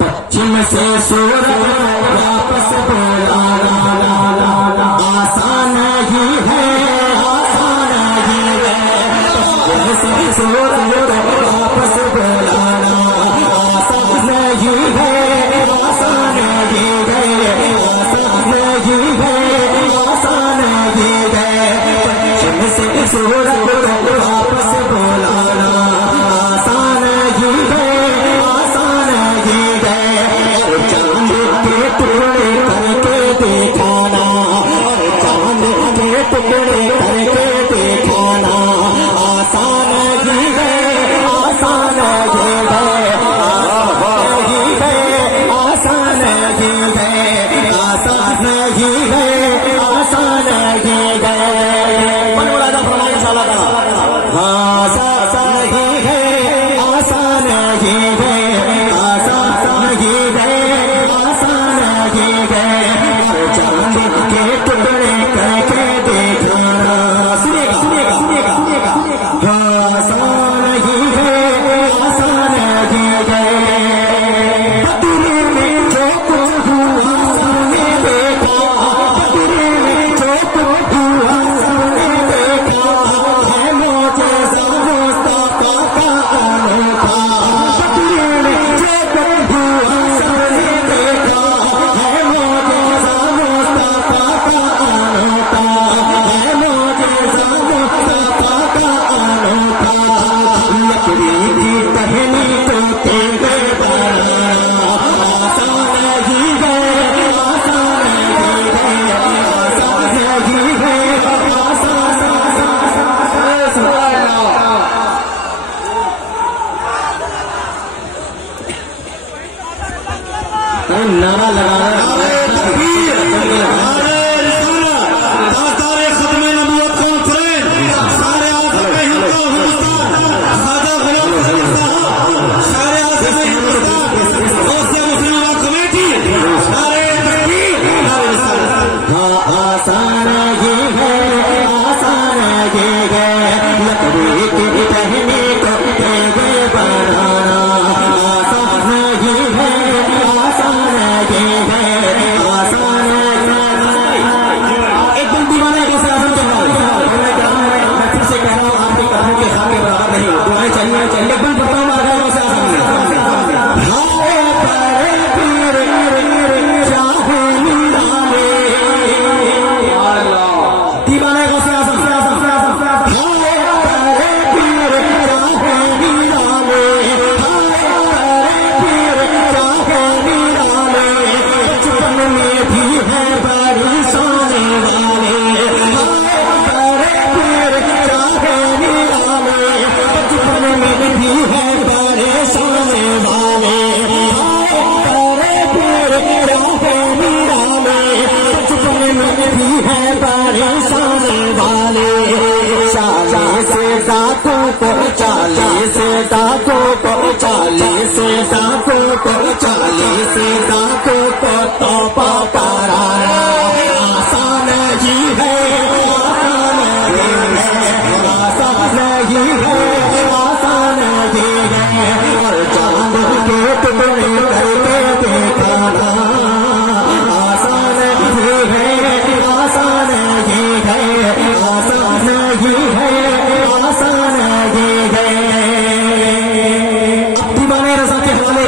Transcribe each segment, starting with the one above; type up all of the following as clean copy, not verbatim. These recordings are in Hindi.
पश्चिम से सूरज वापस बोला आसान ही है, आसान ही है। पश्चिम से सूरज वापस बोला आसान ही है, आसान ही है, आसान ही है, आसान ही है। पश्चिम से सूरज वापस बोला आसान ही है, आसान ही है। चांद के टुकड़े करके दिखाना, चांद के टुकड़े करके दिखाना आसान ही है, आसान ही है, आसान ही है, आसान ही है, आसान ही है। मन बोला था फरमाइश साला का हाँ आसान ही है, आसान ही है, आसान ही है, आसान ही है। चांद के टुकड़े करके दिखाना सुनेगा सुनेगा सुनेगा सुनेगा आसान ही है, आसान ही है। बदले में जो कुछ हुआ सबने देखा, बदले में जो कुछ हुआ सबने देखा है मोजेज़ा मुस्तफा का अनोखा। बदले में जो कुछ हुआ सबने देखा है मोजेज़ा मुस्तफा का अनोखा, है मोजेज़ा मुस्तफा का अनोखा। लकड़ी की टहनी को तेरे बनाना आसान ही है, आसान ही है, आसान ही है, आसान नारा लगा आसान ही है, आसान ही है। लकड़ी की टहनी को तेरे बनाना आसान ही है, आसान ही है, आसान एकदम दीवाना कैसे आसान चल रहा है। मैं फिर से कह रहा हूँ आपके कदमों के खाने के बराबर नहीं, दुआएं चाहिए चाहिए एकदम पता हूँ आगे कैसे आसान है। दीवाना कैसे आसान बचपन में भी है बड़ी सोने वाले, बचपन में भी है बड़े सोने वाले, बचपन में भी है बड़े सोने वाले। 40 दांतों को 40 दांतों को 40 दांतों को 40 दांतों को तौबा कराना आसान ही है, आसान ही है, आसान ही है, आसान ही है। और चांद के टुकड़े करके दिखाना आसान ही है, आसान ही है, आसान ही है, आसान ही है। दीवाने रज़ा के हवाले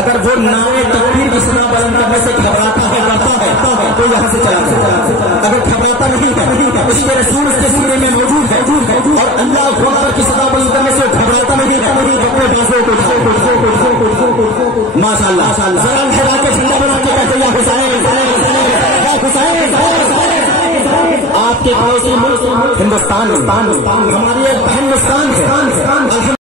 अगर वो नारे तकबीर की सदा बुलंद करने से घबराता है, डरता है, तो यहाँ से चला जाए। अगर घबराता नहीं है, इसके रसूल उसके सीने में मौजूद है और अल्लाह अकबर की सदा बुलंद करने से घबराता नहीं है, अपने बाजों को माशाअल्लाह जरा लहरा के झंडा बना के कहते या हुसैन, आपके पड़ोसी मुल्क हिंदुस्तान, हमारी एक बहन हिंदुस्तान है।